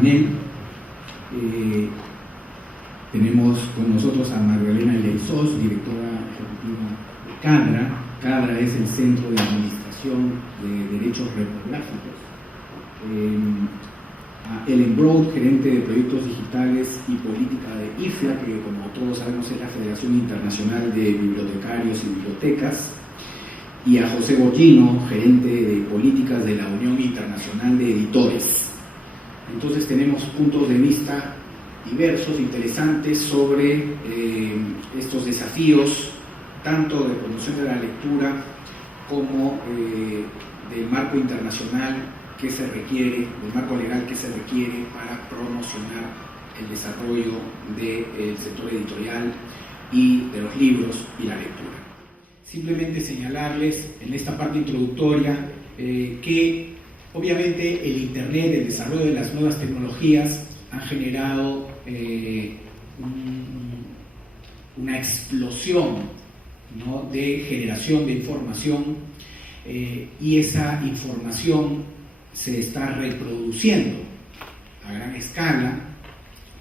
panel. Tenemos con nosotros a Magdalena Leizós, directora ejecutiva de CADRA. CADRA es el Centro de Administración de Derechos Reprográficos. A Ellen Broad, gerente de Proyectos Digitales y Política de IFLA, que como todos sabemos es la Federación Internacional de Bibliotecarios y Bibliotecas, y a José Bollino, gerente de Políticas de la Unión Internacional de Editores. Entonces tenemos puntos de vista diversos, interesantes sobre estos desafíos, tanto de promoción de la lectura como del marco internacional que se requiere, del marco legal que se requiere para promocionar el desarrollo del sector editorial y de los libros y la lectura. Simplemente señalarles en esta parte introductoria que obviamente el Internet, el desarrollo de las nuevas tecnologías han generado una explosión, ¿no?, de generación de información, y esa información se está reproduciendo a gran escala,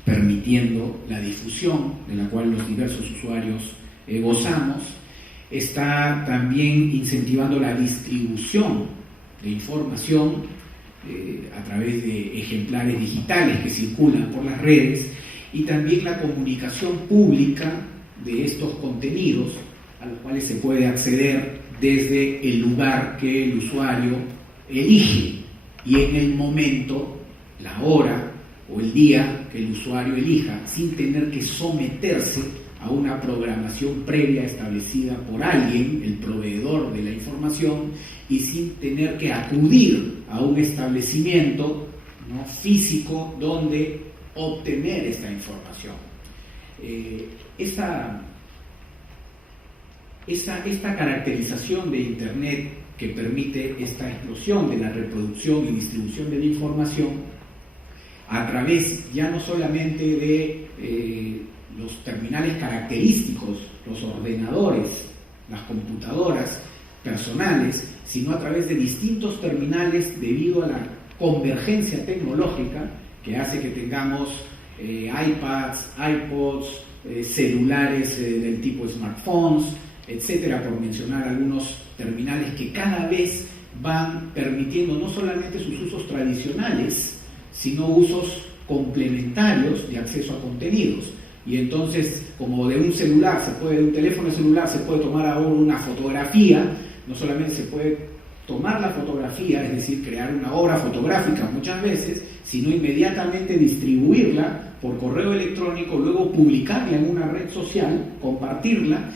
permitiendo la difusión de la cual los diversos usuarios gozamos. Está también incentivando la distribución de información a través de ejemplares digitales que circulan por las redes, y también la comunicación pública de estos contenidos a los cuales se puede acceder desde el lugar que el usuario elige y en el momento, la hora o el día que el usuario elija, sin tener que someterse a una programación previa establecida por alguien, el proveedor de la información, y sin tener que acudir a un establecimiento, ¿no?, físico donde obtener esta información. Esta caracterización de Internet que permite esta explosión de la reproducción y distribución de la información a través ya no solamente de los terminales característicos, los ordenadores, las computadoras personales, sino a través de distintos terminales debido a la convergencia tecnológica que hace que tengamos iPads, iPods, celulares del tipo smartphones, etcétera, por mencionar algunos terminales que cada vez van permitiendo no solamente sus usos tradicionales, sino usos complementarios de acceso a contenidos. Y entonces, como de un teléfono celular se puede tomar ahora una fotografía, no solamente se puede tomar la fotografía, es decir, crear una obra fotográfica muchas veces, sino inmediatamente distribuirla por correo electrónico, luego publicarla en una red social, compartirla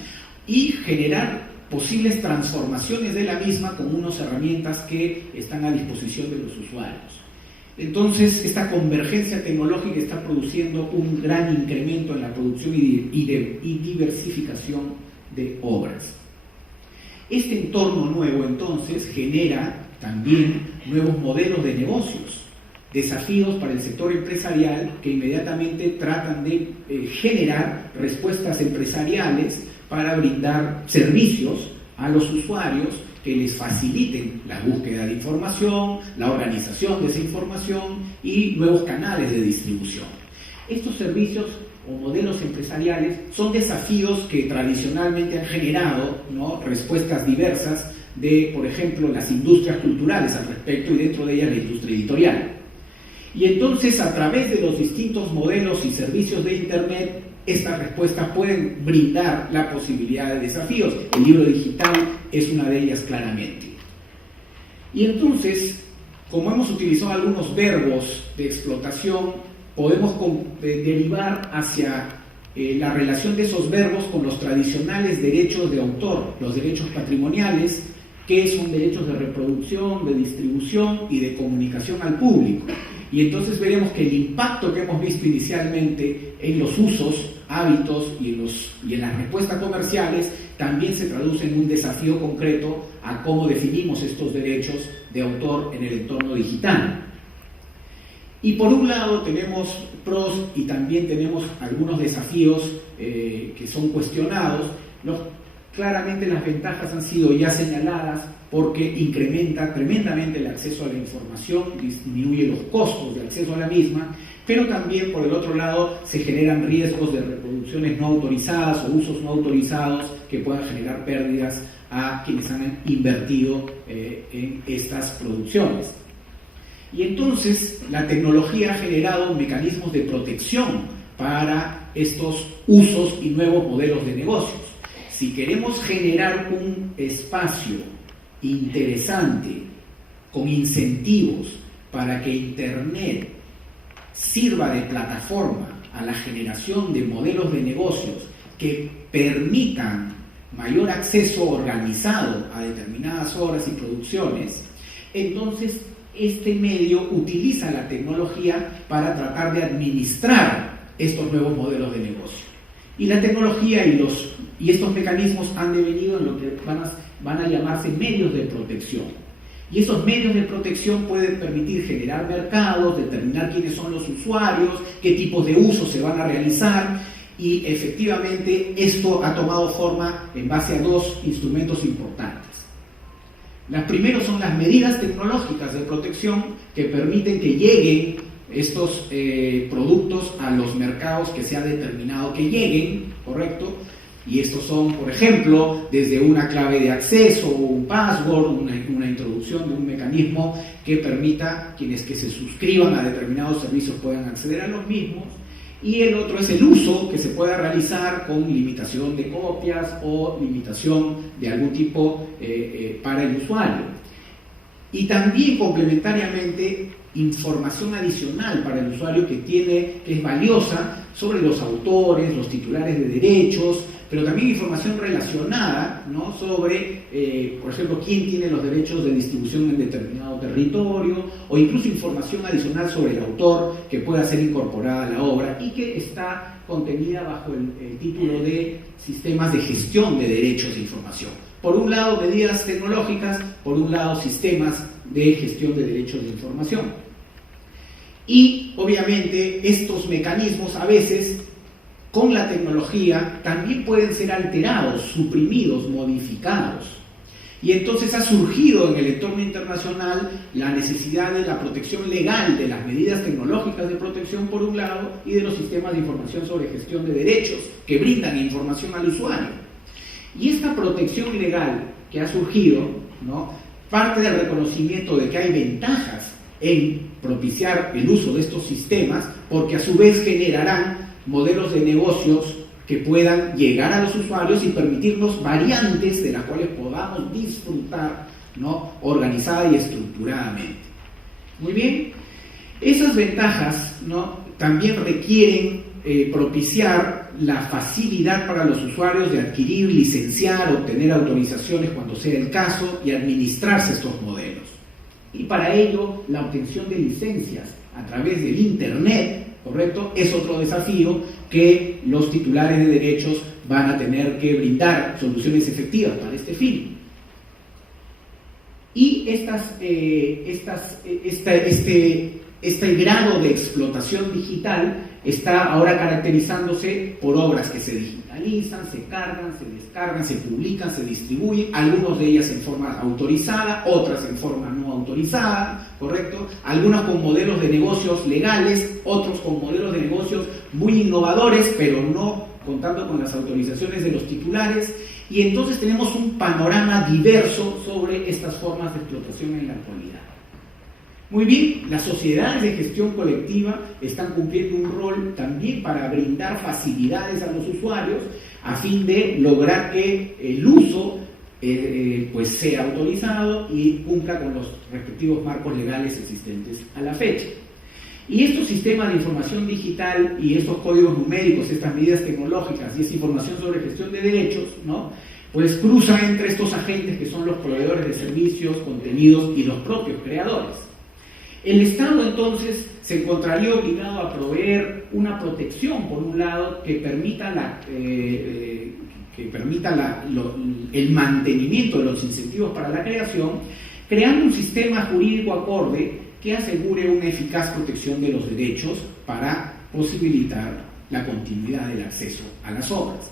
y generar posibles transformaciones de la misma con unas herramientas que están a disposición de los usuarios. Entonces, esta convergencia tecnológica está produciendo un gran incremento en la producción y diversificación de obras. Este entorno nuevo, entonces, genera también nuevos modelos de negocios, desafíos para el sector empresarial que inmediatamente tratan de generar respuestas empresariales para brindar servicios a los usuarios que les faciliten la búsqueda de información, la organización de esa información y nuevos canales de distribución. Estos servicios o modelos empresariales son desafíos que tradicionalmente han generado, ¿no?, respuestas diversas de, por ejemplo, las industrias culturales al respecto, y dentro de ellas la industria editorial. Y entonces, a través de los distintos modelos y servicios de Internet, estas respuestas pueden brindar la posibilidad de desafíos. El libro digital es una de ellas claramente. Y entonces, como hemos utilizado algunos verbos de explotación, podemos derivar hacia la relación de esos verbos con los tradicionales derechos de autor, los derechos patrimoniales, que son derechos de reproducción, de distribución y de comunicación al público. Y entonces veremos que el impacto que hemos visto inicialmente en los usos, hábitos y en las respuestas comerciales también se traduce en un desafío concreto a cómo definimos estos derechos de autor en el entorno digital. Y por un lado tenemos pros y también tenemos algunos desafíos que son cuestionados. claramente las ventajas han sido ya señaladas porque incrementa tremendamente el acceso a la información, disminuye los costos de acceso a la misma, pero también por el otro lado se generan riesgos de reproducciones no autorizadas o usos no autorizados que puedan generar pérdidas a quienes han invertido en estas producciones. Y entonces la tecnología ha generado mecanismos de protección para estos usos y nuevos modelos de negocios. Si queremos generar un espacio interesante con incentivos para que Internet sirva de plataforma a la generación de modelos de negocios que permitan mayor acceso organizado a determinadas obras y producciones, entonces este medio utiliza la tecnología para tratar de administrar estos nuevos modelos de negocio. Y la tecnología y estos mecanismos han devenido en lo que van a llamarse medios de protección. Y esos medios de protección pueden permitir generar mercados, determinar quiénes son los usuarios, qué tipos de usos se van a realizar, y efectivamente esto ha tomado forma en base a dos instrumentos importantes. Los primeros son las medidas tecnológicas de protección que permiten que lleguen estos productos a los mercados que se ha determinado que lleguen, ¿correcto? Y estos son, por ejemplo, desde una clave de acceso, un password, una introducción de un mecanismo que permita quienes que se suscriban a determinados servicios puedan acceder a los mismos. Y el otro es el uso que se pueda realizar con limitación de copias o limitación de algún tipo para el usuario. Y también complementariamente información adicional para el usuario que es valiosa sobre los autores, los titulares de derechos, pero también información relacionada, ¿no? Sobre, por ejemplo, quién tiene los derechos de distribución en determinado territorio, o incluso información adicional sobre el autor que pueda ser incorporada a la obra y que está contenida bajo el título de sistemas de gestión de derechos de información. Por un lado, medidas tecnológicas, por un lado, sistemas de gestión de derechos de información. Y, obviamente, estos mecanismos a veces, con la tecnología, también pueden ser alterados, suprimidos, modificados. Y entonces ha surgido en el entorno internacional la necesidad de la protección legal de las medidas tecnológicas de protección por un lado y de los sistemas de información sobre gestión de derechos que brindan información al usuario. Y esta protección legal que ha surgido, ¿no?, parte del reconocimiento de que hay ventajas en propiciar el uso de estos sistemas porque a su vez generarán modelos de negocios que puedan llegar a los usuarios y permitirnos variantes de las cuales podamos disfrutar, ¿no?, organizada y estructuradamente. Muy bien, esas ventajas, ¿no?, también requieren propiciar la facilidad para los usuarios de adquirir, licenciar, obtener autorizaciones cuando sea el caso y administrarse estos modelos. Y para ello, la obtención de licencias a través del Internet, ¿correcto?, es otro desafío que los titulares de derechos van a tener que brindar soluciones efectivas para este fin. Y este grado de explotación digital está ahora caracterizándose por obras que se digitalizan, se cargan, se descargan, se publican, se distribuyen, algunas de ellas en forma autorizada, otras en forma no autorizada, ¿correcto? Algunas con modelos de negocios legales, otros con modelos de negocios muy innovadores, pero no contando con las autorizaciones de los titulares, y entonces tenemos un panorama diverso sobre estas formas de explotación en la actualidad. Muy bien, las sociedades de gestión colectiva están cumpliendo un rol también para brindar facilidades a los usuarios a fin de lograr que el uso pues sea autorizado y cumpla con los respectivos marcos legales existentes a la fecha. Y estos sistemas de información digital y estos códigos numéricos, estas medidas tecnológicas y esa información sobre gestión de derechos, ¿no?, pues cruzan entre estos agentes que son los proveedores de servicios, contenidos y los propios creadores. El Estado entonces se encontraría obligado a proveer una protección, por un lado, que permita el mantenimiento de los incentivos para la creación, creando un sistema jurídico acorde que asegure una eficaz protección de los derechos para posibilitar la continuidad del acceso a las obras.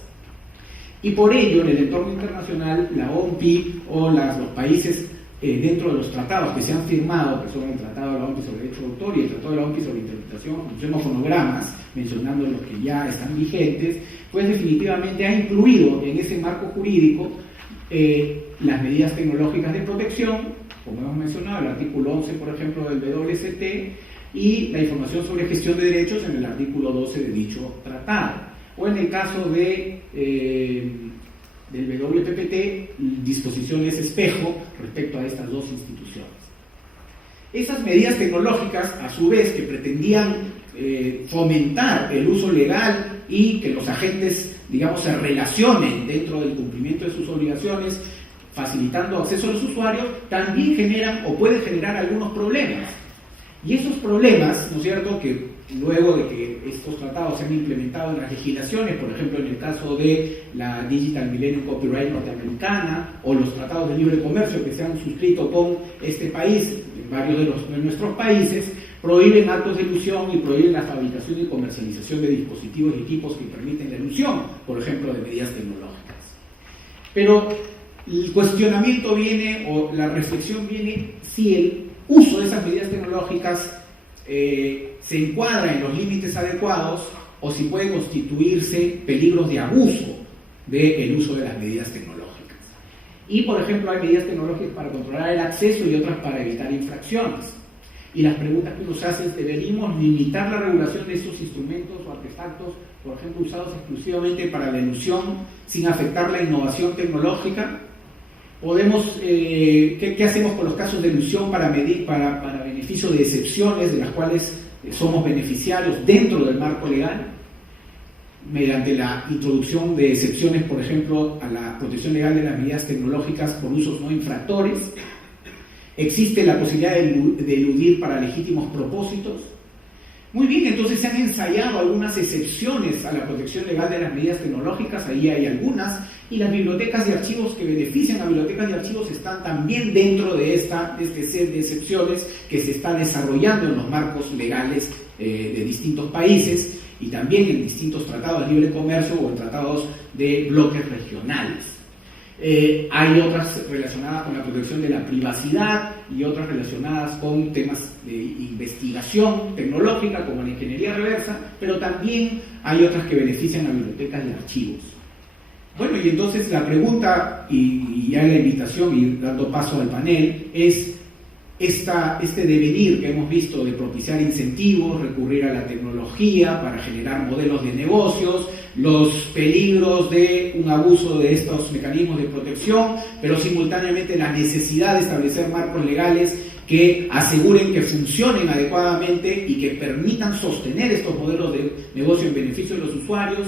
Y por ello, en el entorno internacional, la OMPI o los países dentro de los tratados que se han firmado, que son el Tratado de la OMPI sobre Derecho de Autor y el Tratado de la OMPI sobre Interpretación, Ejecución o Fonogramas, mencionando los que ya están vigentes, pues definitivamente ha incluido en ese marco jurídico las medidas tecnológicas de protección, como hemos mencionado, el artículo 11, por ejemplo, del WST, y la información sobre gestión de derechos en el artículo 12 de dicho tratado. O en el caso del WPPT, disposiciones espejo respecto a estas dos instituciones. Esas medidas tecnológicas, a su vez, que pretendían fomentar el uso legal y que los agentes, digamos, se relacionen dentro del cumplimiento de sus obligaciones, facilitando acceso a los usuarios, también generan o pueden generar algunos problemas. Y esos problemas, ¿no es cierto?, que luego de que estos tratados se han implementado en las legislaciones, por ejemplo en el caso de la Digital Millennium Copyright norteamericana o los tratados de libre comercio que se han suscrito con este país, en varios de nuestros países, prohíben actos de elusión y prohíben la fabricación y comercialización de dispositivos y equipos que permiten la elusión, por ejemplo, de medidas tecnológicas. Pero el cuestionamiento viene, o la reflexión viene, si el uso de esas medidas tecnológicas se encuadra en los límites adecuados o si puede constituirse peligros de abuso del uso de las medidas tecnológicas. Y, por ejemplo, hay medidas tecnológicas para controlar el acceso y otras para evitar infracciones. Y las preguntas que uno se hace es, ¿deberíamos limitar la regulación de estos instrumentos o artefactos, por ejemplo, usados exclusivamente para la elusión, sin afectar la innovación tecnológica? Podemos, ¿qué hacemos con los casos de elusión para beneficio de excepciones de las cuales somos beneficiarios dentro del marco legal? Mediante la introducción de excepciones, por ejemplo, a la protección legal de las medidas tecnológicas por usos no infractores. ¿Existe la posibilidad de eludir para legítimos propósitos? Muy bien, entonces se han ensayado algunas excepciones a la protección legal de las medidas tecnológicas, ahí hay algunas, y las bibliotecas de archivos que benefician a bibliotecas de archivos están también dentro de este set de excepciones que se está desarrollando en los marcos legales de distintos países y también en distintos tratados de libre comercio o en tratados de bloques regionales. Hay otras relacionadas con la protección de la privacidad y otras relacionadas con temas de investigación tecnológica como la ingeniería reversa, pero también hay otras que benefician a bibliotecas de archivos. Bueno, y entonces la pregunta y ya la invitación y dando paso al panel es este devenir que hemos visto de propiciar incentivos, recurrir a la tecnología para generar modelos de negocios, los peligros de un abuso de estos mecanismos de protección, pero simultáneamente la necesidad de establecer marcos legales que aseguren que funcionen adecuadamente y que permitan sostener estos modelos de negocio en beneficio de los usuarios,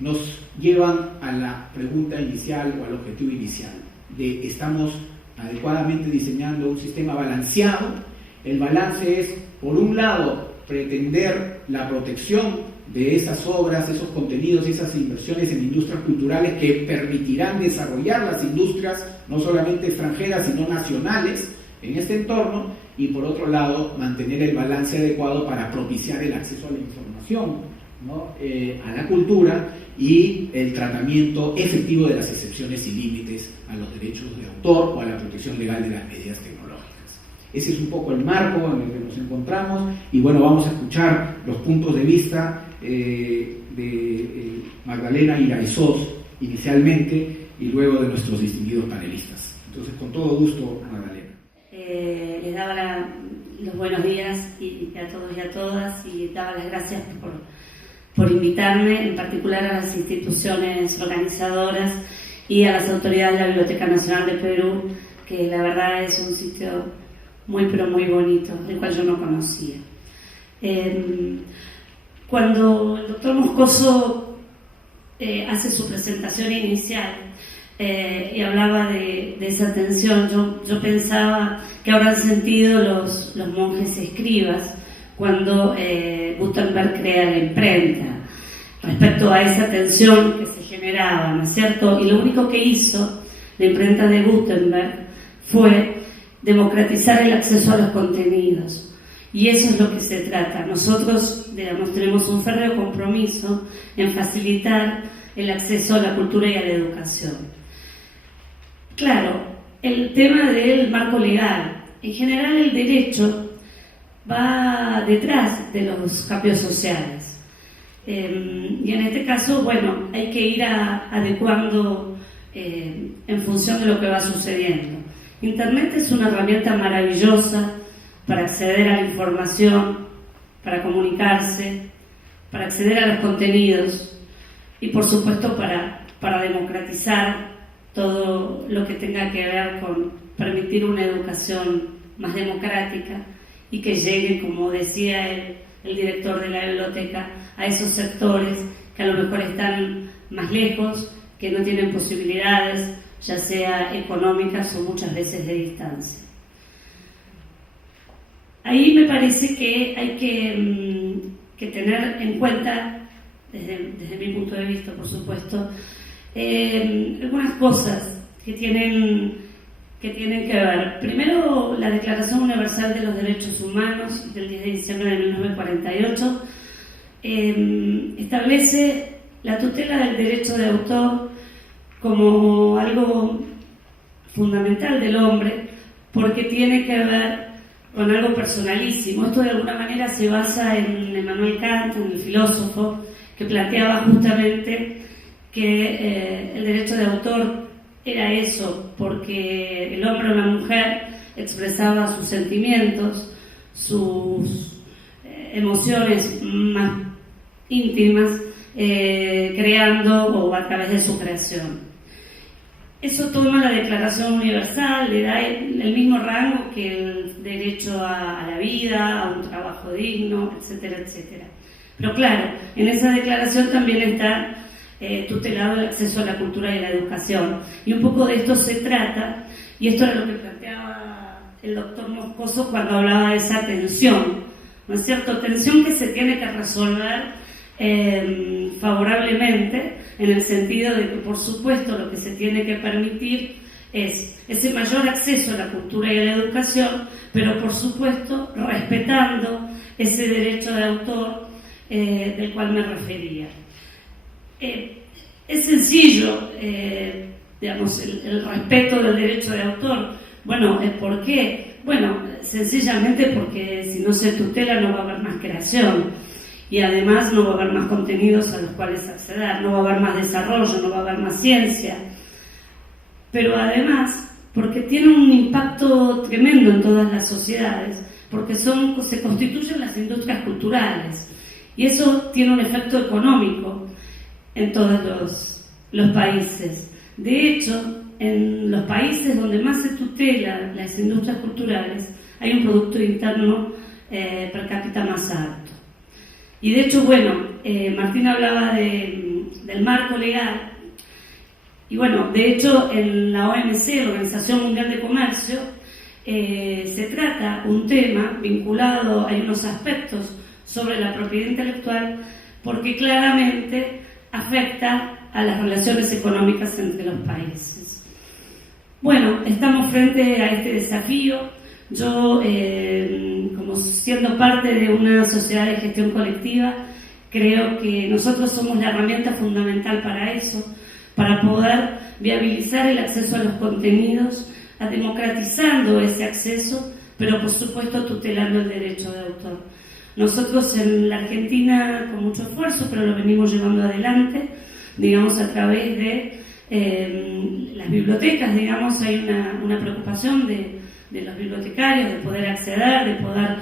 nos llevan a la pregunta inicial o al objetivo inicial de ¿estamos adecuadamente diseñando un sistema balanceado? El balance es, por un lado, pretender la protección de esas obras, esos contenidos, esas inversiones en industrias culturales que permitirán desarrollar las industrias, no solamente extranjeras, sino nacionales, en este entorno, y por otro lado, mantener el balance adecuado para propiciar el acceso a la información, ¿no? A la cultura y el tratamiento efectivo de las excepciones y límites a los derechos de autor o a la protección legal de las medidas tecnológicas. Ese es un poco el marco en el que nos encontramos y bueno, vamos a escuchar los puntos de vista de Magdalena Iraizós inicialmente y luego de nuestros distinguidos panelistas. Entonces, con todo gusto, Magdalena. Les daba los buenos días a todos y a todas y daba las gracias por invitarme, en particular a las instituciones organizadoras y a las autoridades de la Biblioteca Nacional de Perú, que la verdad es un sitio muy pero muy bonito, el cual yo no conocía. Cuando el doctor Moscoso hace su presentación inicial y hablaba de esa tensión, yo pensaba que habrán sentido los monjes escribas cuando Gutenberg crea la imprenta, respecto a esa tensión que se generaba, ¿no es cierto? Y lo único que hizo la imprenta de Gutenberg fue democratizar el acceso a los contenidos. Y eso es lo que se trata. Nosotros, digamos, tenemos un férreo compromiso en facilitar el acceso a la cultura y a la educación. Claro, el tema del marco legal. En general el derecho va detrás de los cambios sociales. Y en este caso, bueno, hay que ir adecuando en función de lo que va sucediendo. Internet es una herramienta maravillosa para acceder a la información, para comunicarse, para acceder a los contenidos y, por supuesto, para democratizar todo lo que tenga que ver con permitir una educación más democrática y que llegue, como decía el director de la biblioteca, a esos sectores que a lo mejor están más lejos, que no tienen posibilidades, ya sea económicas o muchas veces de distancia. Ahí me parece que hay que tener en cuenta, desde mi punto de vista, por supuesto, algunas cosas que tienen que ver. Primero, la Declaración Universal de los Derechos Humanos del 10 de diciembre de 1948 establece la tutela del derecho de autor como algo fundamental del hombre, porque tiene que ver con algo personalísimo. Esto de alguna manera se basa en Emmanuel Kant, en el filósofo, que planteaba justamente que el derecho de autor era eso, porque el hombre o la mujer expresaba sus sentimientos, sus emociones más íntimas, creando o a través de su creación. Eso toma la Declaración Universal, le da el mismo rango que el derecho a la vida, a un trabajo digno, etcétera, etcétera. Pero claro, en esa declaración también está tutelado el acceso a la cultura y a la educación. Y un poco de esto se trata, y esto era lo que planteaba el doctor Moscoso cuando hablaba de esa tensión, ¿no es cierto? Tensión que se tiene que resolver favorablemente, en el sentido de que, por supuesto, lo que se tiene que permitir es ese mayor acceso a la cultura y a la educación, pero por supuesto respetando ese derecho de autor del cual me refería. Es sencillo, digamos, el respeto del derecho de autor. Bueno, ¿por qué? Bueno, sencillamente porque si no se tutela no va a haber más creación. Y además no va a haber más contenidos a los cuales acceder, no va a haber más desarrollo, no va a haber más ciencia. Pero además, porque tiene un impacto tremendo en todas las sociedades, porque se constituyen las industrias culturales. Y eso tiene un efecto económico en todos los países. De hecho, en los países donde más se tutelan las industrias culturales, hay un Producto Interno per cápita más alto. Y de hecho, bueno, Martín hablaba del marco legal, y bueno, de hecho en la OMC, la Organización Mundial de Comercio, se trata un tema vinculado, hay unos aspectos sobre la propiedad intelectual, porque claramente afecta a las relaciones económicas entre los países. Bueno, estamos frente a este desafío. Yo, como siendo parte de una sociedad de gestión colectiva, creo que nosotros somos la herramienta fundamental para eso, para poder viabilizar el acceso a los contenidos, democratizando ese acceso, pero por supuesto tutelando el derecho de autor. Nosotros en la Argentina, con mucho esfuerzo, pero lo venimos llevando adelante, digamos, a través de las bibliotecas, digamos, hay una preocupación de los bibliotecarios, de poder acceder, de poder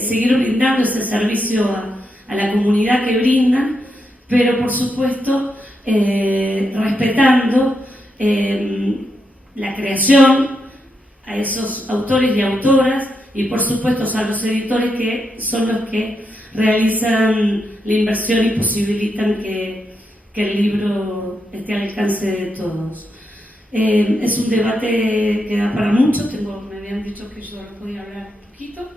seguir brindando ese servicio a la comunidad que brindan, pero por supuesto respetando la creación, a esos autores y autoras, y por supuesto a los editores, que son los que realizan la inversión y posibilitan que el libro esté al alcance de todos. Es un debate que da para mucho. Me habían dicho que yo podía hablar un poquito,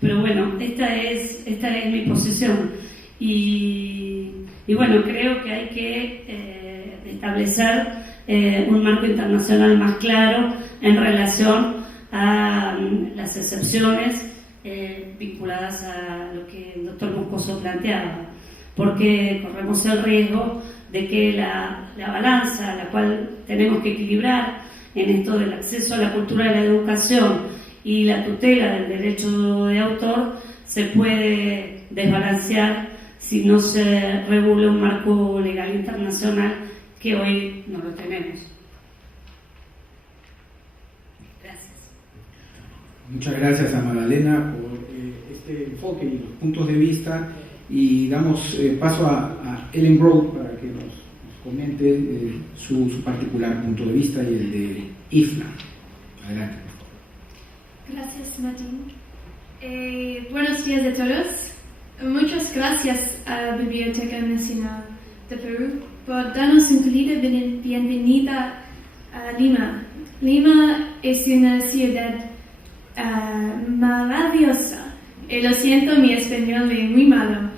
pero bueno, esta es mi posición, y bueno, creo que hay que establecer un marco internacional más claro en relación a las excepciones vinculadas a lo que el doctor Moscoso planteaba, porque corremos el riesgo de que la balanza, la cual tenemos que equilibrar en esto del acceso a la cultura y la educación y la tutela del derecho de autor, se puede desbalancear si no se regula un marco legal internacional que hoy no lo tenemos. Gracias. Muchas gracias a Magdalena por este enfoque y los puntos de vista, y damos paso a Ellen Broad para que nos comente su particular punto de vista y el de IFNA. Adelante. Gracias, Martín. Buenos días a todos. Muchas gracias a la Biblioteca Nacional de Perú por darnos una cálida bienvenida a Lima. Lima es una ciudad maravillosa. Lo siento, mi español es muy malo.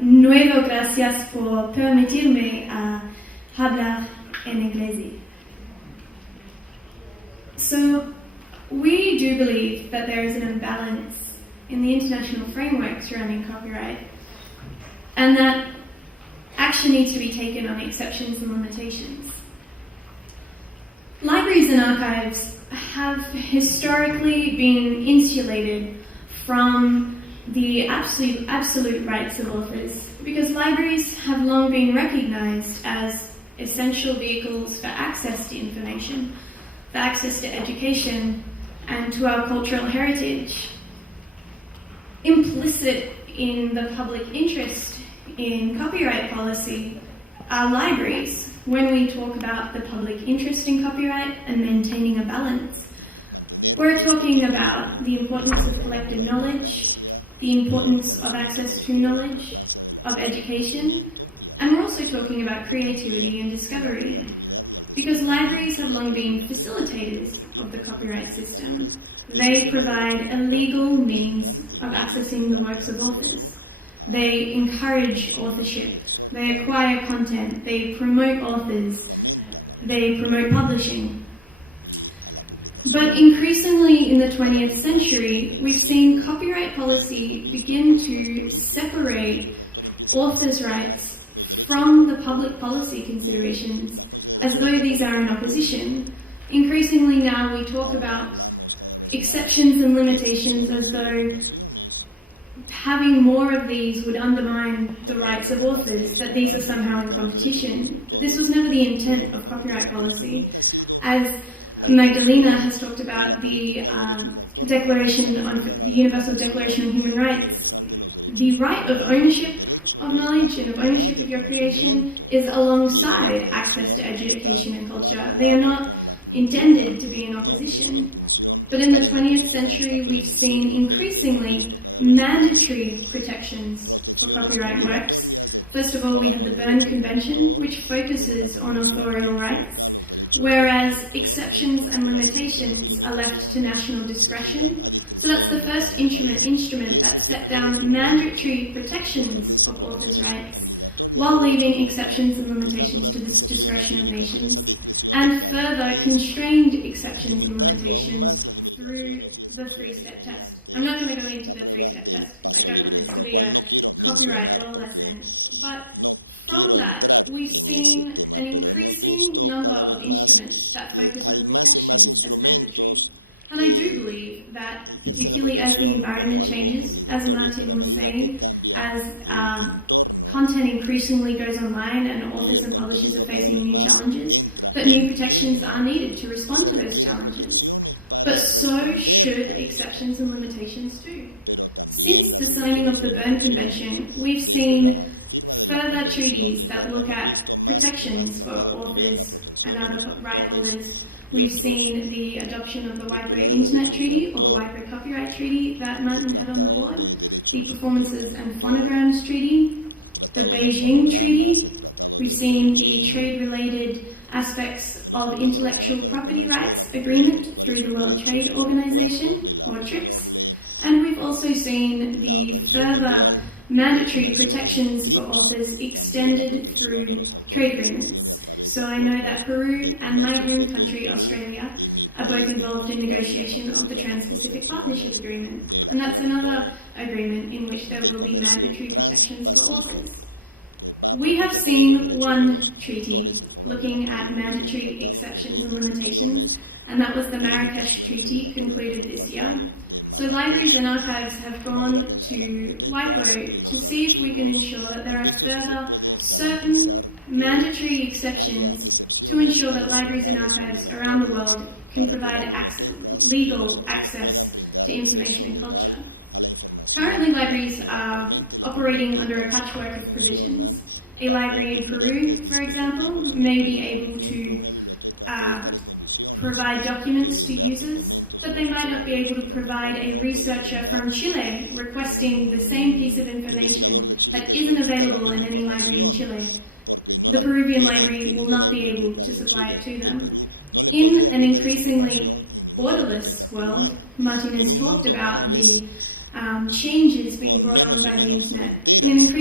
Nuevo, gracias por permitirme hablar en inglés. So, we do believe that there is an imbalance in the international framework surrounding copyright, and that action needs to be taken on exceptions and limitations. Libraries and archives have historically been insulated from the absolute rights of authors, because libraries have long been recognized as essential vehicles for access to information, for access to education, and to our cultural heritage. Implicit in the public interest in copyright policy are libraries when we talk about the public interest in copyright and maintaining a balance. Mantener este equilibrio, estamos hablando de la importancia del conocimiento colectivo, la importancia del acceso al conocimiento y a la educación, y también a la creatividad y al descubrimiento, ya que las bibliotecas durante mucho tiempo han sido facilitadores del sistema de derechos de autor, porque brindan el medio legal de acceso al conocimiento y exhortan, fomentan a los autores y a la publicación. But increasingly in the Cada 20th vez más century, en el we've seen siglo copyright XX policy hemos visto que begin estas to políticas de separate derechos de autor empiezan a authors' separar rights los derechos from de the public autor policy de considerations, las as consideraciones though de these are in política opposition. pública. Increasingly now we talk Ahora about hablamos cada vez más exceptions and de limitations, excepciones as y though limitaciones. having more of these would undermine the Como el rights of tener más de authors, esto that these va a are somehow in perjudicar los derechos de los competition. autores This was never the y intent crea of una copyright competencia, pero esto policy. nunca ha sido As la intención Magdalena has talked de la about política de derechos de autor. the Magdalena se ha Declaration referido a la of Universal Declaración Declaration of Human Rights. Universal de los Derechos The right of Humanos, ownership el derecho of de la knowledge, propiedad del ownership of conocimiento is alongside y de la access creación to está education and culture. lado a They are lado not con la cultura. intended to be in No opposition. es su intención But in estar the en 20th oposición a esta, century, pero en el we've seen siglo XX hemos increasingly visto cada vez más mandatory protections protecciones for copyright obligatorias de rights. First of all, trabajos de the derechos de Convention, autor, which focuses con una on convención que authorial rights, enfoca los derechos de whereas autor, exceptions mientras que and las excepciones y limitations are left to limitaciones national se discretion. quedan a So discreción that's de the first cada país. instrument Ese that es el set primer down instrumento mandatory protections establece for protecciones authors' rights, obligatorias while de leaving derechos de exceptions and autor, dejando las limitations to the excepciones y discretion of limitaciones a nations, discreción de and cada further país, constrained exceptions and limitando aún más limitations las limitaciones y through the excepciones three-step mediante test. I'm not going to go into la the prueba three-step del test. paso I libre, don't lo want cual to no quiero be mencionar copyright porque lesson, but no quiero entrar en ese tema, pero hemos visto cada vez más que hay más y más instrumentos que ejercen la protección como algo obligatorio, pero a medida que cambia el entorno y el contenido cada vez más entra en línea, se requieren protecciones para responder a esto, pero también las excepciones y limitaciones. Desde la firma de la Convención de Berna hemos visto más y más tratados que ven la protección de los autores y otros titulares de derechos de autor, el Tratado de Derechos de Autor, el Tratado de Fonogramas, el Tratado de Beijing, en los aspectos relacionados con el comercio de la propiedad intelectual y sus derechos y su acuerdo de la Organización Mundial de Comercio, el TRIPS, también la protección de los autores que se extiende a través de acuerdos de comercio. Sé que el Perú y mi país de Australia participan en negociaciones del acuerdo de comercio transpacífico, que va a proteger también los derechos de los autores en forma obligatoria. Hemos visto un tratado que ve excepciones y limitaciones obligatorias, que fue el Tratado de Marrakech. De manera que las bibliotecas y los archivos han visto si se puede garantizar que haya excepciones adicionales obligatorias para que las bibliotecas y los archivos puedan brindar acceso legal a la información y la cultura. Actualmente las bibliotecas funcionan bajo diferentes dispositivos. En el Perú, por ejemplo, una biblioteca puede estar en condiciones de brindar documentos a los usuarios, pero a lo mejor no pueden brindar un investigador de Chile que solicita la misma información, porque no la tienen en ninguna biblioteca de Chile. El Perú no le podría brindar esa información en ninguna biblioteca peruana. En un mundo cada vez con menos y menos fronteras,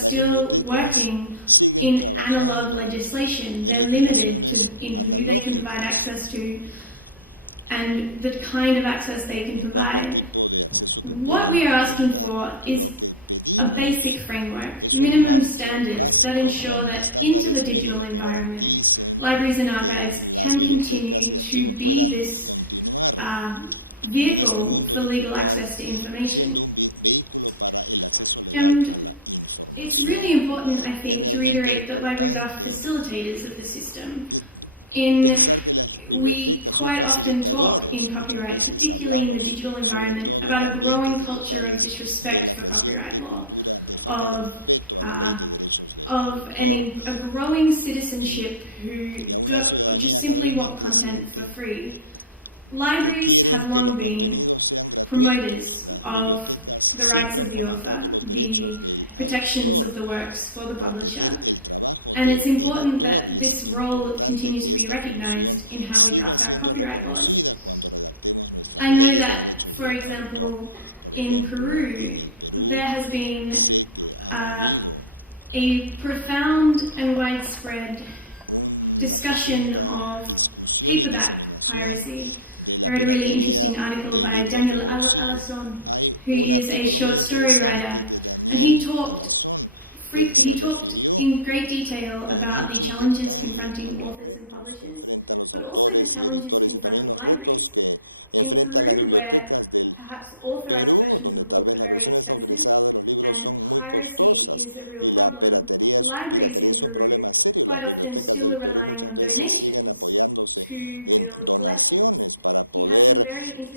las bibliotecas siguen trabajando en legislaciones analógicas en cuanto al tipo de acceso que pueden brindar. Lo que pedimos es un marco básico con estándares mínimos que garanticen que las bibliotecas y archivos puedan continuar en este mundo digital, siendo un vehículo para el acceso legal a la información. Es realmente importante pensar que las bibliotecas son facilitadores. Muchas veces hablamos, sobre todo en ambientes digitales, de la creciente cultura de falta de respeto a la ley de derechos de autor y a una ciudadanía cada vez más creciente que quieren que los contenidos sean gratuitos. Las bibliotecas siempre han fomentado los derechos del autor, proteger el trabajo del editor, y es importante que esta función siga siendo reconocida cuando redactemos nuestras leyes de derechos de autor. Por ejemplo, en el Perú sé que ha habido una profunda discusión y diseminación de la piratería de libros de bolsillo. Hay un artículo muy interesante de Daniel Alazón que se refirió con mucho detalle a los retos que enfrentan los autores y editores y también los retos que enfrentan las bibliotecas del Perú, donde tal vez las versiones autorizadas de los libros son muy costosas y la piratería es un problema serio. Las bibliotecas del Perú muchas veces siguen apoyándose en donaciones para poder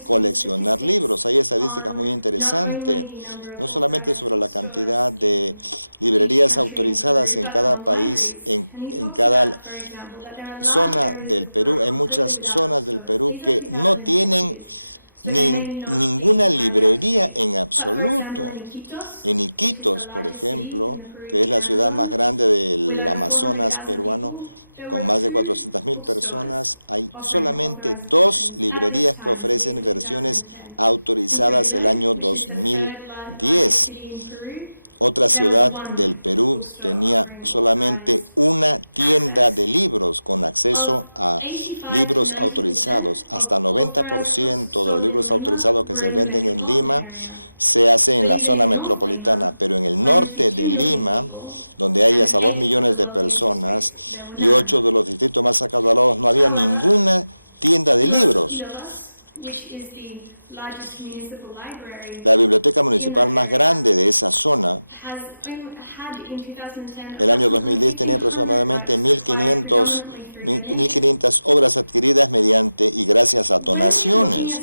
coleccionar libros. Hay estadísticas muy interesantes, no solamente sobre la cantidad de librerías autorizadas en cada país, en cada zona del Perú. Hay muchas zonas del Perú que no tienen ninguna librería en absoluto. En Iquitos, por ejemplo, que es la ciudad más grande del Amazonas peruano, con más de 400.000 personas, hay solamente 2 librerías que ofrecen versiones autorizadas el año 2010. Otra ciudad del Perú tenía solamente una tienda de libros con acceso a libros autorizados. Hasta 90% de los libros autorizados que se venden en Lima se hace en la zona metropolitana, pero en el norte de Lima, donde hay hasta 2 millones de personas y 8 de los distritos más acaudalados, no había ninguna tienda de libros. La biblioteca municipal más grande de esa zona, el año 2010, tenía aproximadamente 1.500 obras adquiridas mediante y gracias a donaciones.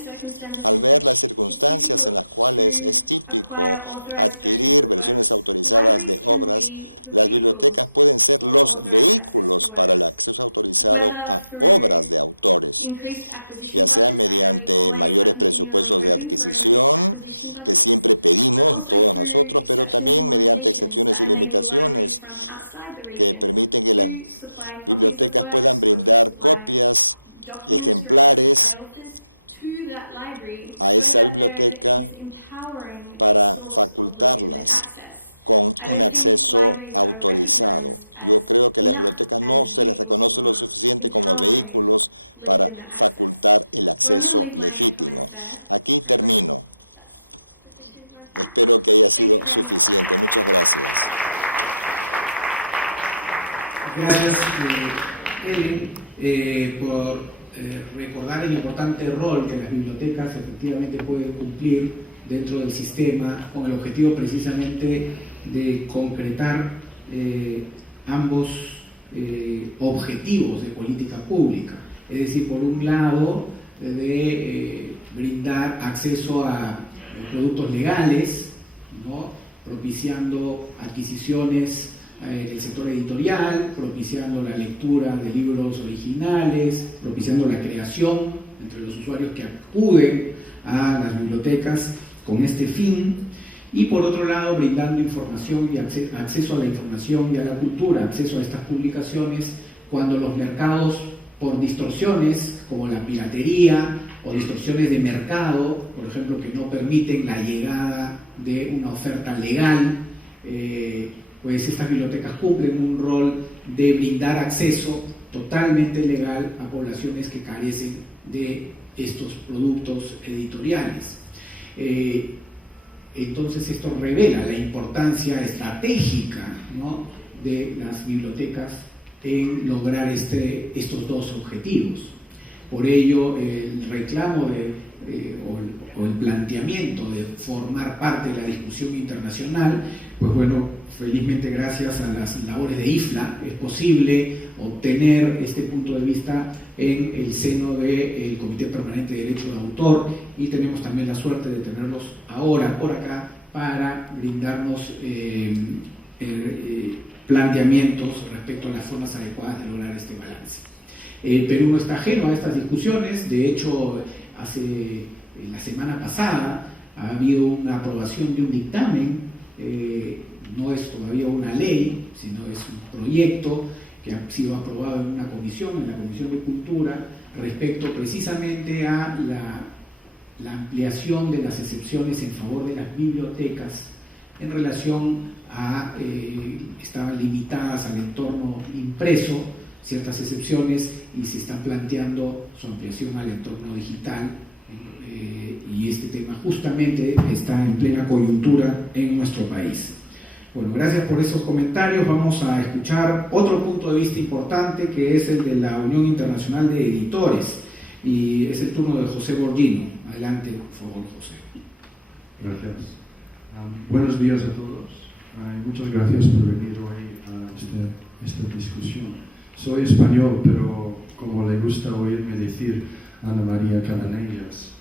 Al ver las circunstancias en las cuales es típico adquirir versiones autorizadas de obras, las bibliotecas pueden ser los vehículos para el acceso autorizado a obras de autores, ya sea mediante mayores presupuestos de adquisición, que siempre pedimos todos nosotros, pero también mediante excepciones y limitaciones que permiten que las bibliotecas puedan brindar copias, ejemplares a esa biblioteca para facultarlas con un acceso autorizado. Yo creo que a las bibliotecas no se les reconoce lo suficiente como vehículos para facultar el acceso legítimo. Aquí termino. Espero que haya sido suficiente. Muchas gracias. Gracias, Ellen, por recordar el importante rol que las bibliotecas efectivamente pueden cumplir dentro del sistema, con el objetivo precisamente de concretar ambos objetivos de política pública. Es decir, por un lado, de brindar acceso a productos legales, ¿no?, propiciando adquisiciones en el sector editorial, propiciando la lectura de libros originales, propiciando la creación entre los usuarios que acuden a las bibliotecas con este fin, y por otro lado brindando información y acceso a la información y a la cultura, acceso a estas publicaciones cuando los mercados, por distorsiones como la piratería o distorsiones de mercado, por ejemplo, que no permiten la llegada de una oferta legal, pues estas bibliotecas cumplen un rol de brindar acceso totalmente legal a poblaciones que carecen de estos productos editoriales. Entonces esto revela la importancia estratégica, ¿no?, de las bibliotecas en lograr estos dos objetivos. Por ello, el reclamo o el planteamiento de formar parte de la discusión internacional, pues bueno, felizmente gracias a las labores de IFLA es posible obtener este punto de vista en el seno del Comité Permanente de Derecho de Autor, y tenemos también la suerte de tenerlos ahora por acá para brindarnos planteamientos respecto a las formas adecuadas de lograr este balance. El Perú no está ajeno a estas discusiones. De hecho, la semana pasada ha habido una aprobación de un dictamen, no es todavía una ley, sino es un proyecto que ha sido aprobado en una comisión, en la Comisión de Cultura, respecto precisamente a la ampliación de las excepciones en favor de las bibliotecas en relación a, estaban limitadas al entorno impreso, ciertas excepciones, y se está planteando su ampliación al entorno digital, y este tema justamente está en plena coyuntura en nuestro país. Bueno, gracias por esos comentarios. Vamos a escuchar otro punto de vista importante, que es el de la Unión Internacional de Editores, y es el turno de José Borgino. Adelante, por favor, José. Gracias. Buenos días a todos. Muchas gracias por venir hoy a esta discusión. Soy español, pero como le gusta oírme decir Ana María Cabanellas,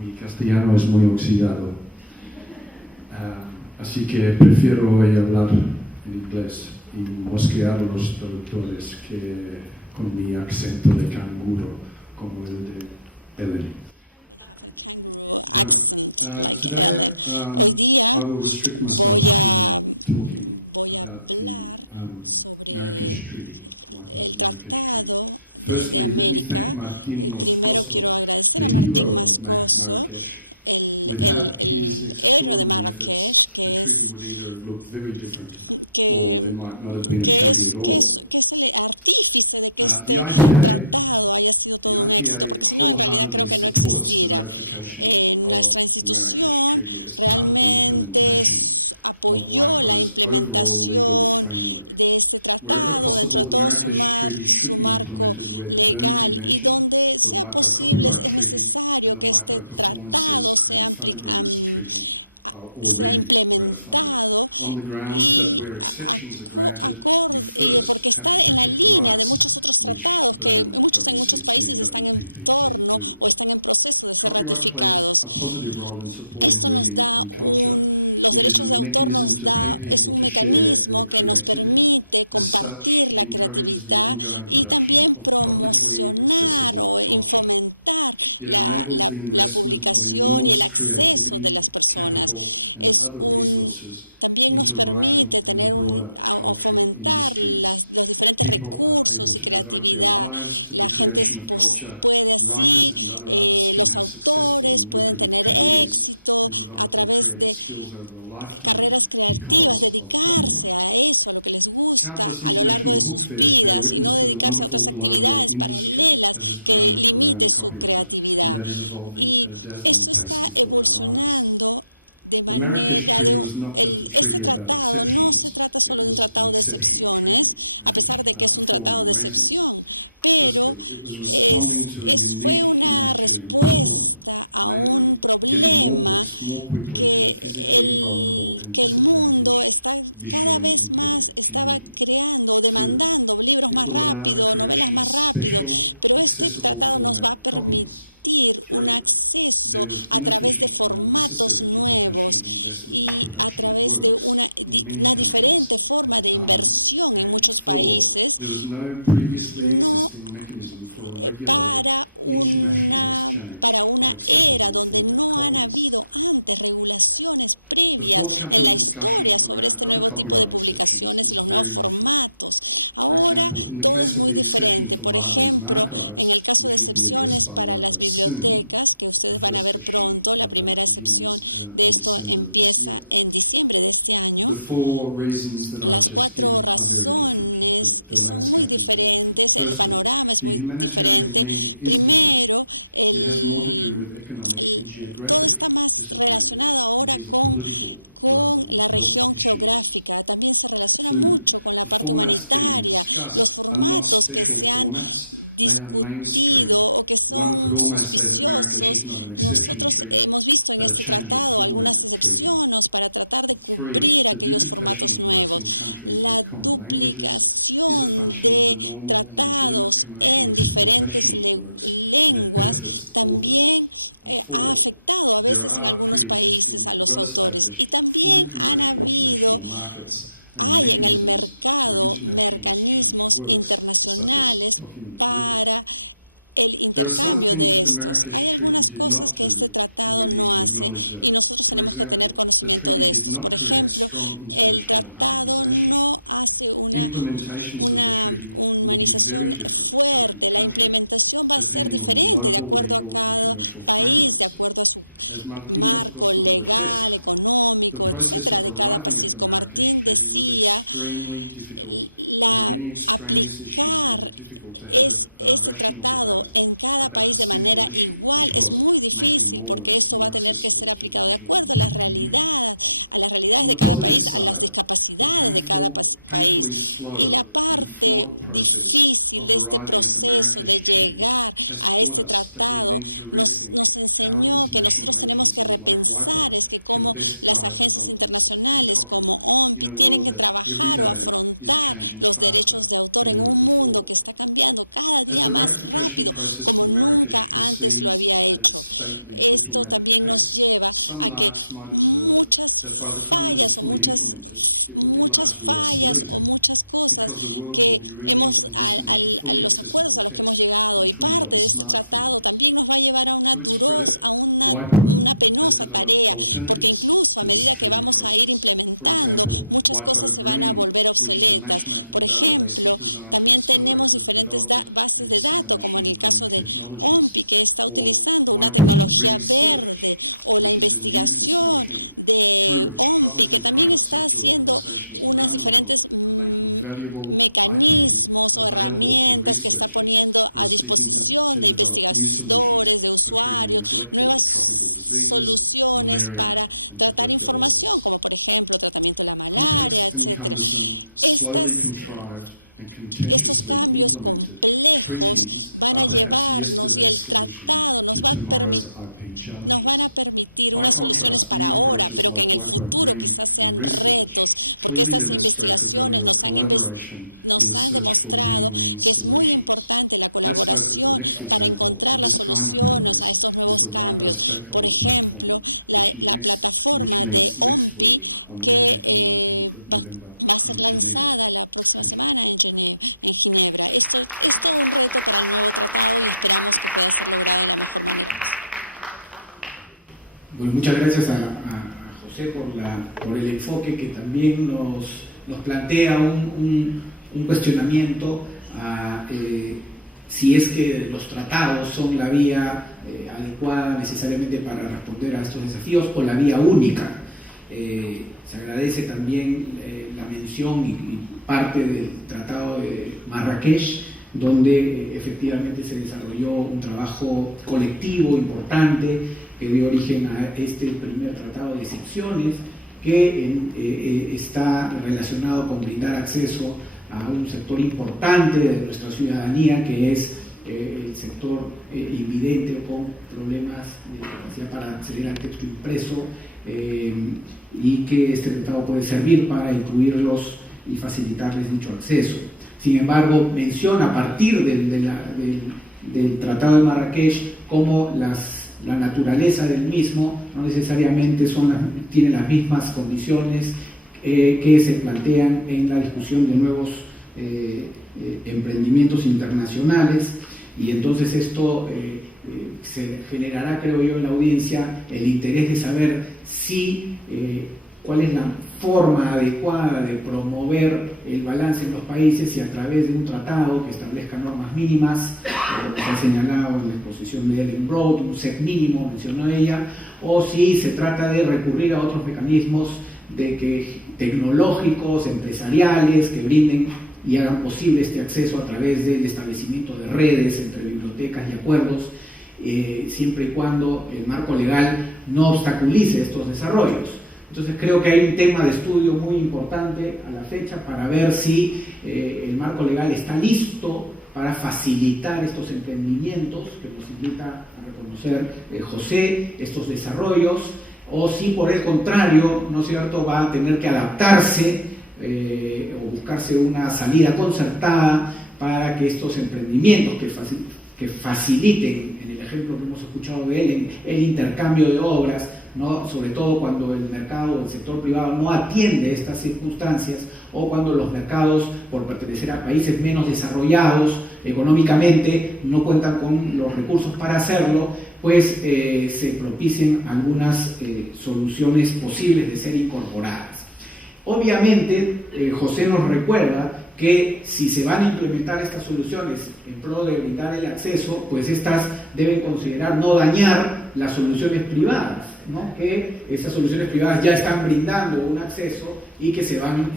mi castellano es muy oxidado. Así que prefiero hoy hablar en inglés y mosquear a los traductores que con mi acento de canguro, como el de Ellen. Have a kangaroo accent like Ellen. Hoy día voy a hablar sobre el Tratado de América. Primero quiero agradecer a Martín Moscoso, el héroe de Marrakech, que es el artífice de que este tratado haya sido todo un éxito, porque si no, en realidad creo que no existiera. Nuestra institución realmente apoyó la implementación de este tratado dentro de todo su marco legal, y donde sea posible es necesario que este tratado sea implementado y porque está en la línea de muchos otros tratados que en muchos países están en torno o están en proceso de ser ratificados. Esto nos da los derechos de autor es un mecanismo que nos permite compartir la creatividad y también promocionar o fomentar la publicación y el acceso de las personas. También nos permite fomentar los diferentes recursos y creatividad. La gente puede así, los autores pueden tener éxito a través de carreras creativas, dedicarse a eso, a lo que les gusta a lo largo de sus vidas, y no dedicarse a otras actividades paralelas que limite su creatividad. Y esto está evolucionando de manera este tratado no se trata solo de un tratado de excepciones, a pesar de que es un tratado de excepción, pero fue una respuesta a un problema que el mundo cada vez más estaba creando o demandando libros más rápido, novelas más rápido, pero este tratado nos va a permitir un acceso a través de formatos nuevos y a través de una diferente forma de inversión en muchos países, para una era donde no han habido antes regulaciones previas en la historia sobre este nuevo tipo de publicaciones y los nuevos formatos. Ahora todo es muy diferente. Por ejemplo, en el caso de excepciones para las bibliotecas, que ustedes van a ver pronto, la primera excepción de esto empieza en diciembre de este año. Las 4 razones son muy diferentes, el panorama es muy diferente. Primero, todo está más relacionado ahora con la región geográfica, también se relaciona mucho con la parte humanitaria, los formatos que se han discutido o que son suspiciosos. Nosotros hemos visto en este tratado algunas excepciones para tratar de cubrir aquellos formatos nuevos. La duplicación de tratados en diferentes lenguas también ha afectado a veces en algunos países a los autores, y también hay en el mercado mecanismos internacionales para el intercambio de estos. Hay algunas cosas que este tratado no hace y nosotros tenemos que tener conocimiento de estos. Por ejemplo, el tratado no hace una humanización fuerte. La implementación va a ser diferente de acuerdo a cada país, de acuerdo a su marco legal, económico, etcétera, de cada país. Como Martín decía, aplicar este tratado en cada país de manera igual es muy difícil, porque esto va a tener que ser aplicado de acuerdo a las realidades de cada país, a las discapacidades de cada país. Y la parte difícil de este proceso de llegar a este tratado nos enseñó que nosotros tenemos que repensar, es que como las agencias internacionales como OMPI tienen que trabajar o afrontar los derechos de autor en un mundo que está cambiando cada día más rápido, como nunca antes lo había hecho. Esto también nos lleva a que muchas fallas o muchas cosas que a los acuerdos a los que hemos llegado, y parte de este tratado también nos va a llevar a una penosa tarea, porque incluso a medida que vamos a ir implementando, muchas cosas se van a volver obsoletas. Por ejemplo, también tenemos diferentes bases de datos, como en el caso de OMPI, que está utilizando una tecnología verde, o la investigación de OMPI, que también está haciendo unos diferentes mecanismos o herramientas que está poniendo a disposición de investigadores, de usuarios, nuevas soluciones para tratar información, como por ejemplo tratamiento de la malaria, etcétera. Estos cambios complejos van a llevarnos, y el tratado nos van a permitir unas soluciones para ahora, pero que en el futuro quizás sean retos, porque estas investigaciones nos han demostrado que es muy importante la colaboración para encontrar las soluciones a estos nuevos cambios. Por ejemplo, la plataforma de OMPI, que va a ser lanzada la próxima semana en Ginebra. Esto es todo un reto para el nuevo tratado, y esperamos que pueda ser logrado de la mejor manera posible. Bueno, muchas gracias a José por el enfoque que también nos plantea un cuestionamiento a si es que los tratados son la vía adecuada necesariamente para responder a estos desafíos, o la vía única. Se agradece también la mención y parte del Tratado de Marrakech, donde efectivamente se desarrolló un trabajo colectivo importante que dio origen a este primer tratado de excepciones, que está relacionado con brindar acceso a un sector importante de nuestra ciudadanía, que es el sector invidente con problemas de capacidad para acceder al texto impreso, y que este tratado puede servir para incluirlos y facilitarles dicho acceso. Sin embargo, menciona a partir del Tratado de Marrakech cómo la naturaleza del mismo no necesariamente tiene las mismas condiciones que se plantean en la discusión de nuevos emprendimientos internacionales, y entonces esto se generará, creo yo, en la audiencia el interés de saber cuál es la forma adecuada de promover el balance en los países, si a través de un tratado que establezca normas mínimas, como se ha señalado en la exposición de Ellen Broad, un set mínimo, mencionó ella, o si se trata de recurrir a otros mecanismos tecnológicos, empresariales, que brinden y hagan posible este acceso a través del establecimiento de redes entre bibliotecas y acuerdos, siempre y cuando el marco legal no obstaculice estos desarrollos. Entonces creo que hay un tema de estudio muy importante a la fecha para ver si el marco legal está listo para facilitar estos emprendimientos que nos invita a reconocer José, estos desarrollos, o si por el contrario, ¿no es cierto?, va a tener que adaptarse o buscarse una salida concertada para que estos emprendimientos que faciliten, en el ejemplo que hemos escuchado de él, el intercambio de obras, ¿no?, sobre todo cuando el mercado o el sector privado no atiende estas circunstancias, o cuando los mercados, por pertenecer a países menos desarrollados económicamente, no cuentan con los recursos para hacerlo, pues se propicien algunas soluciones posibles de ser incorporadas. Obviamente, José nos recuerda que si se van a implementar estas soluciones en pro de brindar el acceso, pues estas deben considerar no dañar las soluciones privadas, ¿no?, que esas soluciones privadas ya están brindando un acceso y que se van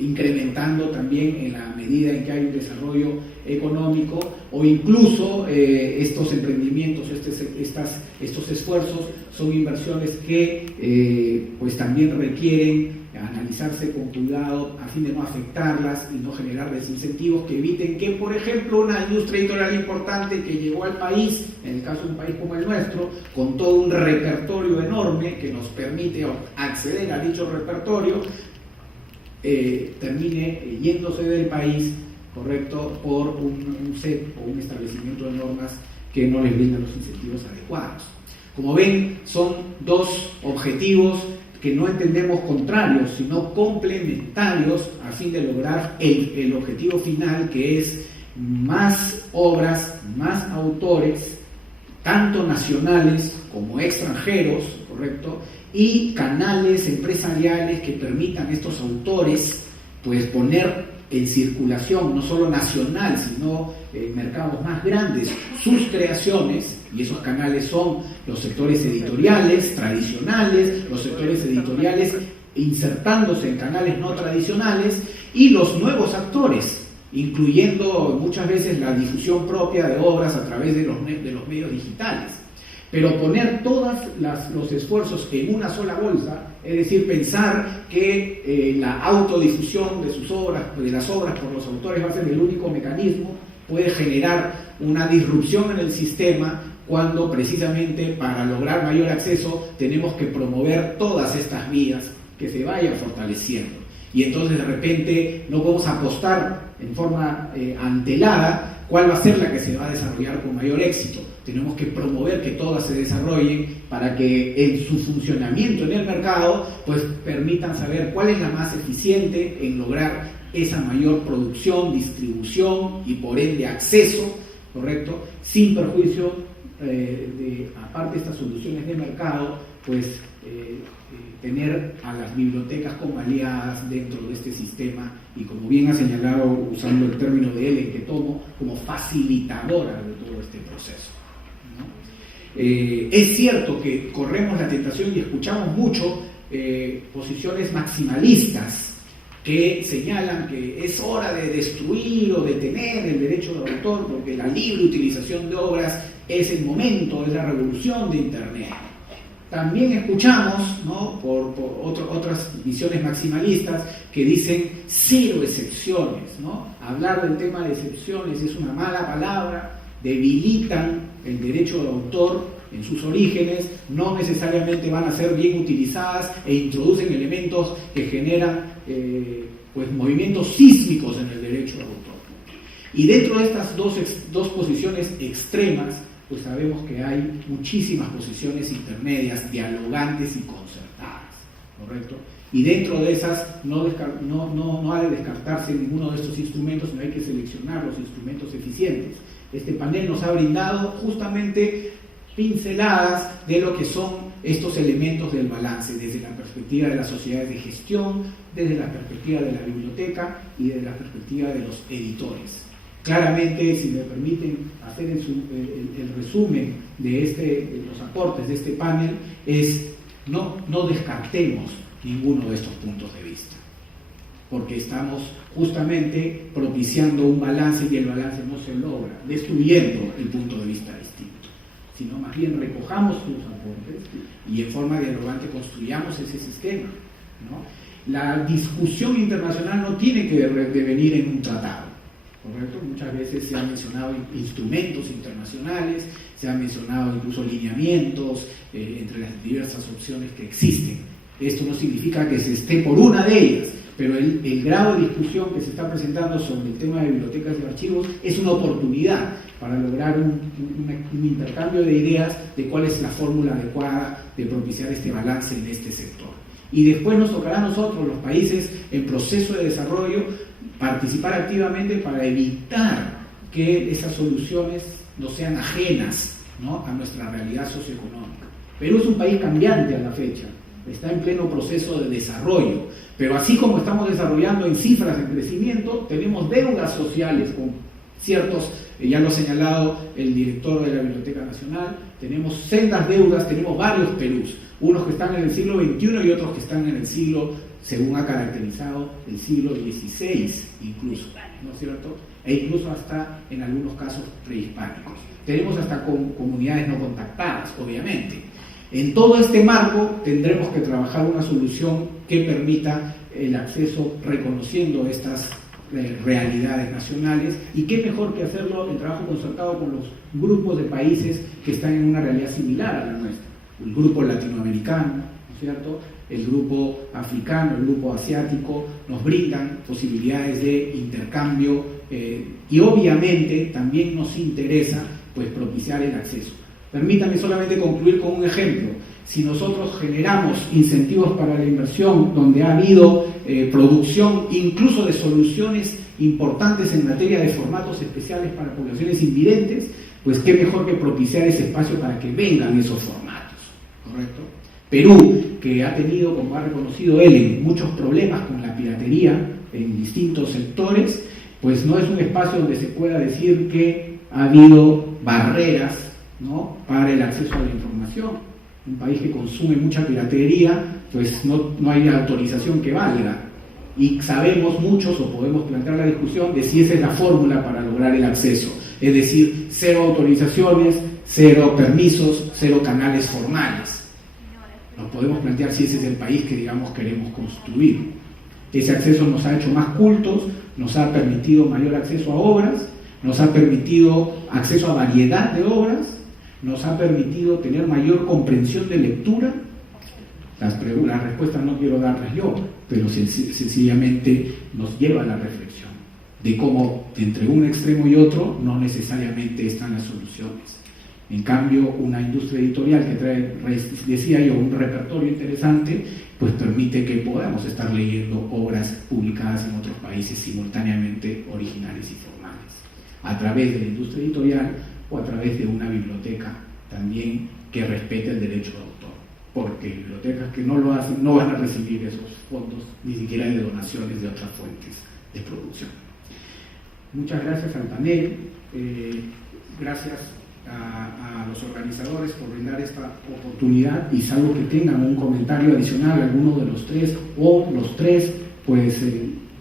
incrementando también en la medida en que hay un desarrollo económico, o incluso estos emprendimientos, estos esfuerzos son inversiones que pues también requieren analizarse con cuidado a fin de no afectarlas y no generar desincentivos que eviten que, por ejemplo, una industria editorial importante que llegó al país, en el caso de un país como el nuestro, con todo un repertorio enorme que nos permite acceder a dicho repertorio, termine yéndose del país, correcto, por un set o un establecimiento de normas que no les brindan los incentivos adecuados. Como ven, son dos objetivos que no entendemos contrarios, sino complementarios a fin de lograr el objetivo final, que es más obras, más autores, tanto nacionales como extranjeros, ¿correcto?, y canales empresariales que permitan a estos autores pues poner en circulación, no solo nacional, sino en mercados más grandes, sus creaciones, y esos canales son los sectores editoriales tradicionales, los sectores editoriales insertándose en canales no tradicionales, y los nuevos actores, incluyendo muchas veces la difusión propia de obras a través de los medios digitales. Pero poner todos los esfuerzos en una sola bolsa, es decir, pensar que la autodifusión de sus obras, de las obras por los autores, va a ser el único mecanismo, puede generar una disrupción en el sistema, cuando precisamente para lograr mayor acceso tenemos que promover todas estas vías que se vayan fortaleciendo. Y entonces de repente no podemos apostar en forma antelada cuál va a ser la que se va a desarrollar con mayor éxito. Tenemos que promover que todas se desarrollen para que en su funcionamiento en el mercado pues permitan saber cuál es la más eficiente en lograr esa mayor producción, distribución y por ende acceso, ¿correcto?, sin perjuicio aparte de estas soluciones de mercado, pues tener a las bibliotecas como aliadas dentro de este sistema y, como bien ha señalado, usando el término de Ellen que tomo, como facilitadora de todo este proceso, ¿no? Es cierto que corremos la tentación y escuchamos mucho posiciones maximalistas que señalan que es hora de destruir o detener el derecho de autor porque la libre utilización de obras es el momento, es la revolución de Internet. También escuchamos, ¿no?, por otras visiones maximalistas que dicen cero excepciones, ¿no? Hablar del tema de excepciones es una mala palabra, debilitan el derecho de autor en sus orígenes, no necesariamente van a ser bien utilizadas e introducen elementos que generan pues movimientos sísmicos en el derecho de autor. Y dentro de estas dos posiciones extremas, pues sabemos que hay muchísimas posiciones intermedias, dialogantes y concertadas, ¿correcto? Y dentro de esas no ha de descartarse ninguno de estos instrumentos, sino hay que seleccionar los instrumentos eficientes. Este panel nos ha brindado justamente pinceladas de lo que son estos elementos del balance, desde la perspectiva de las sociedades de gestión, desde la perspectiva de la biblioteca y desde la perspectiva de los editores. Claramente, si me permiten hacer el resumen de los aportes de este panel, es no descartemos ninguno de estos puntos de vista, porque estamos justamente propiciando un balance y el balance no se logra destruyendo el punto de vista distinto, sino más bien recojamos sus aportes y en forma dialogante construyamos ese sistema, ¿no? La discusión internacional no tiene que devenir en un tratado, ¿correcto? Muchas veces se han mencionado instrumentos internacionales, se han mencionado incluso lineamientos entre las diversas opciones que existen. Esto no significa que se esté por una de ellas, pero el grado de discusión que se está presentando sobre el tema de bibliotecas y archivos es una oportunidad para lograr un intercambio de ideas de cuál es la fórmula adecuada de propiciar este balance en este sector. Y después nos tocará a nosotros, los países en proceso de desarrollo, participar activamente para evitar que esas soluciones no sean ajenas, ¿no?, a nuestra realidad socioeconómica. Perú es un país cambiante a la fecha, está en pleno proceso de desarrollo, pero así como estamos desarrollando en cifras de crecimiento, tenemos deudas sociales con ciertos, ya lo ha señalado el director de la Biblioteca Nacional, tenemos sendas deudas, tenemos varios Perús, unos que están en el siglo XXI y otros que están en el siglo, según ha caracterizado, el siglo XVI incluso, ¿no es cierto? E incluso hasta, en algunos casos, prehispánicos. Tenemos hasta comunidades no contactadas, obviamente. En todo este marco tendremos que trabajar una solución que permita el acceso reconociendo estas realidades nacionales, y qué mejor que hacerlo en trabajo concertado con los grupos de países que están en una realidad similar a la nuestra. El grupo latinoamericano, ¿no es cierto?, el grupo africano, el grupo asiático, nos brindan posibilidades de intercambio y obviamente también nos interesa pues propiciar el acceso. Permítanme solamente concluir con un ejemplo. Si nosotros generamos incentivos para la inversión, donde ha habido producción incluso de soluciones importantes en materia de formatos especiales para poblaciones invidentes, pues qué mejor que propiciar ese espacio para que vengan esos formatos, ¿correcto? Perú, que ha tenido, como ha reconocido Ellen, muchos problemas con la piratería en distintos sectores, pues no es un espacio donde se pueda decir que ha habido barreras, ¿no?, para el acceso a la información. Un país que consume mucha piratería, pues no hay autorización que valga. Y sabemos muchos, o podemos plantear la discusión de si esa es la fórmula para lograr el acceso. Es decir, cero autorizaciones, cero permisos, cero canales formales. Nos podemos plantear si ese es el país que, digamos, queremos construir. Ese acceso nos ha hecho más cultos, nos ha permitido mayor acceso a obras, nos ha permitido acceso a variedad de obras, nos ha permitido tener mayor comprensión de lectura. Las respuestas no quiero darlas yo, pero sencillamente nos lleva a la reflexión de cómo entre un extremo y otro no necesariamente están las soluciones. En cambio, una industria editorial que trae, decía yo, un repertorio interesante, pues permite que podamos estar leyendo obras publicadas en otros países simultáneamente, originales y formales, a través de la industria editorial o a través de una biblioteca también que respete el derecho de autor, porque bibliotecas que no lo hacen no van a recibir esos fondos, ni siquiera de donaciones de otras fuentes de producción. Muchas gracias al panel, gracias a los organizadores por brindar esta oportunidad, y salvo que tengan un comentario adicional, alguno de los tres o los tres, pues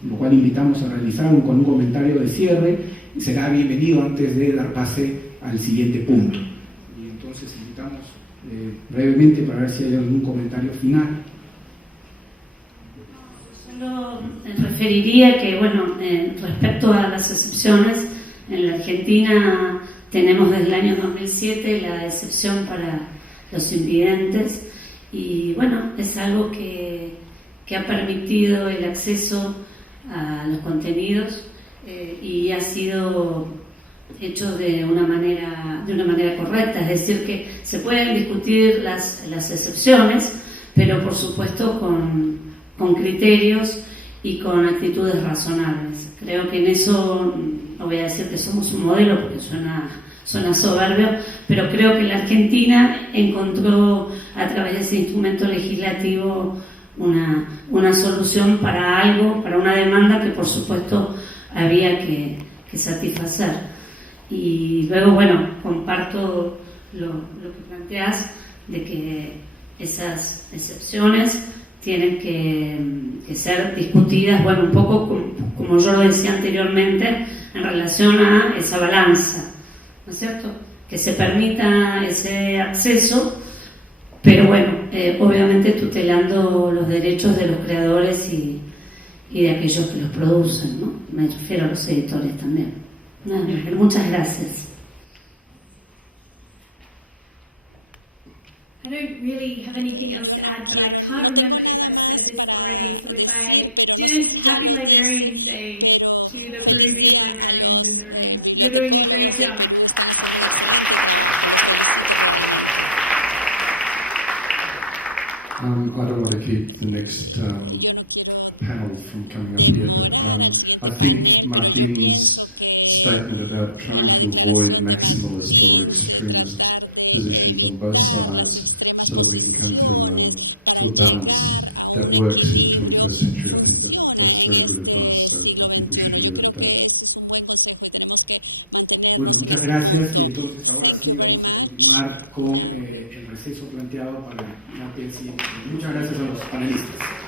lo cual invitamos a realizar con un comentario de cierre, será bienvenido antes de dar pase al siguiente punto. Y entonces invitamos brevemente para ver si hay algún comentario final. Solo referiría que, bueno, respecto a las excepciones, en la Argentina tenemos desde el año 2007 la excepción para los invidentes y, bueno, es algo que ha permitido el acceso a los contenidos y ha sido hecho de una manera correcta, es decir, que se pueden discutir las excepciones, pero por supuesto con criterios y con actitudes razonables. Creo que en eso, no voy a decir que somos un modelo porque suena soberbio, pero creo que la Argentina encontró a través de ese instrumento legislativo una solución para algo, para una demanda que por supuesto había que satisfacer. Y luego, bueno, comparto lo que planteas de que esas excepciones tienen que ser discutidas, bueno, un poco como yo lo decía anteriormente, en relación a esa balanza, ¿no es cierto? Que se permita ese acceso, pero bueno, obviamente tutelando los derechos de los creadores y de aquellos que los producen, ¿no? Me refiero a los editores también. Nada, muchas gracias. Yo no tengo nada más para decir, pero no sé si ya lo dice, pero feliz día a los bibliotecólogos del Perú, están haciendo un excelente trabajo, los felicito realmente. Yo no quiero demorar al siguiente panel, pero yo pienso que la declaración de Martín de tratar de evitar las extremas posiciones para llegar a un equilibrio funciona en este siglo XXI. Yo creo que ese es un buen consejo y tenemos que mantenernos en ese punto. Thank you very much. El receso planteado para la siguiente. Muchas gracias a los panelistas.